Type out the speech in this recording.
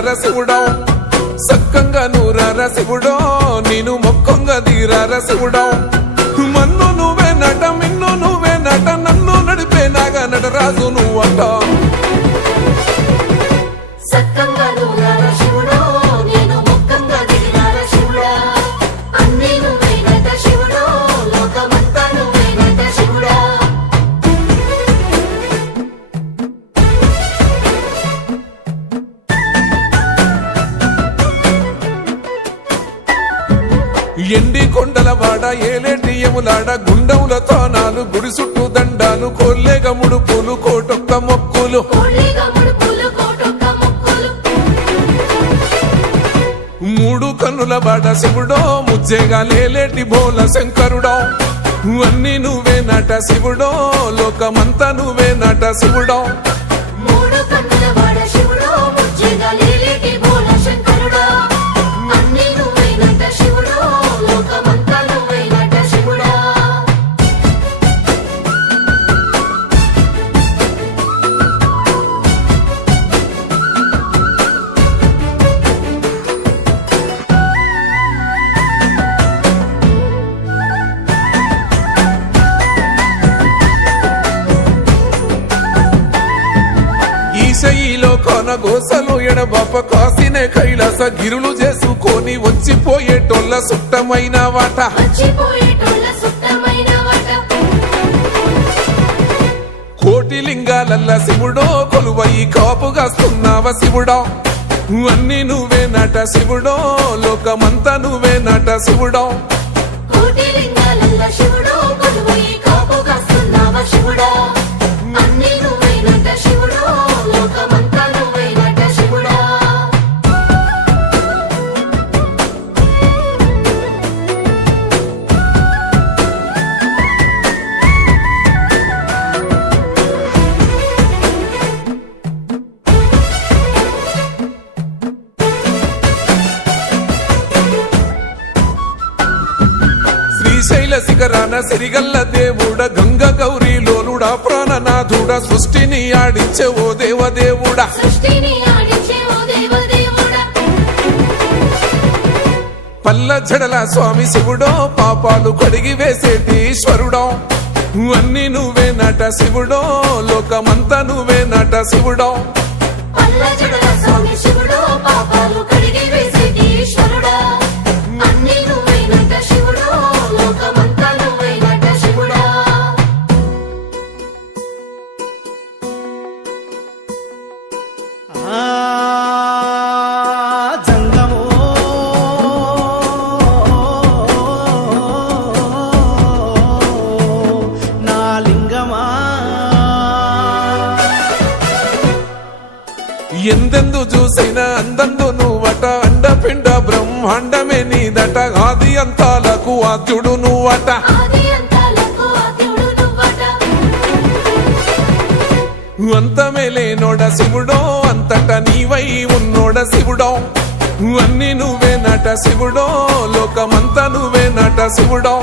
తీరార శివుడో సక్కంగా నూరార శివుడో నేను మొక్కంగా తీరార శివుడో మన్ను నువ్వే నట మిన్ను నువ్వే నట నన్ను నడిపే నాగా నటరాజు నువ్వంట ఎండి కొండల వాడ ఏలేటి యములాడ గుండముల తానాలు గుడి చుట్టూ దండాలు కోల్లేగ ముడుపులు కోటొక్క మొక్కులు మూడు కన్నుల బాడ శివుడో ముజ్జేగా లేలేటి బోల శంకరుడో అన్ని నువ్వే నట శివుడో లోకమంతా నువ్వే నట శివుడో ఈశయిలో కొన గోసలు ఎడబాప కాసినే కైలాస గిరులు చేసుకొని వచ్చిపోయేటోళ్ళ సుట్టమైన వాట కోటి లింగాలల్ల శివుడో కొలువయి కాపుగాస్తున్నావ శివుడో అన్ని నువ్వే నట శివుడో లోకమంతా నువ్వే నట శివుడో శ్రీశైల శిఖరాన సిరిగల్ల దేవుడ గంగ గౌరీ లోలుడా ప్రాణనాథుడ సృష్టిని ఆడించే ఓ దేవదేవుడా పల్ల జడల స్వామి శివుడో పాపాలు కడిగి వేసేటి ఈశ్వరుడో అన్ని నువ్వే నట శివుడో లోకమంతా నువ్వే నట శివుడో ఎందెందు చూసైనా అందందు నువ్వట అండపిండ బ్రహ్మాండమే నీదట ఆది అంతాలకు ఆద్యుడు నువ్వట అంతమే లేనోడ శివుడో అంతట నీవై ఉన్నోడ శివుడో అన్ని నువ్వే నట శివుడో లోకమంతా నువ్వే నట శివుడో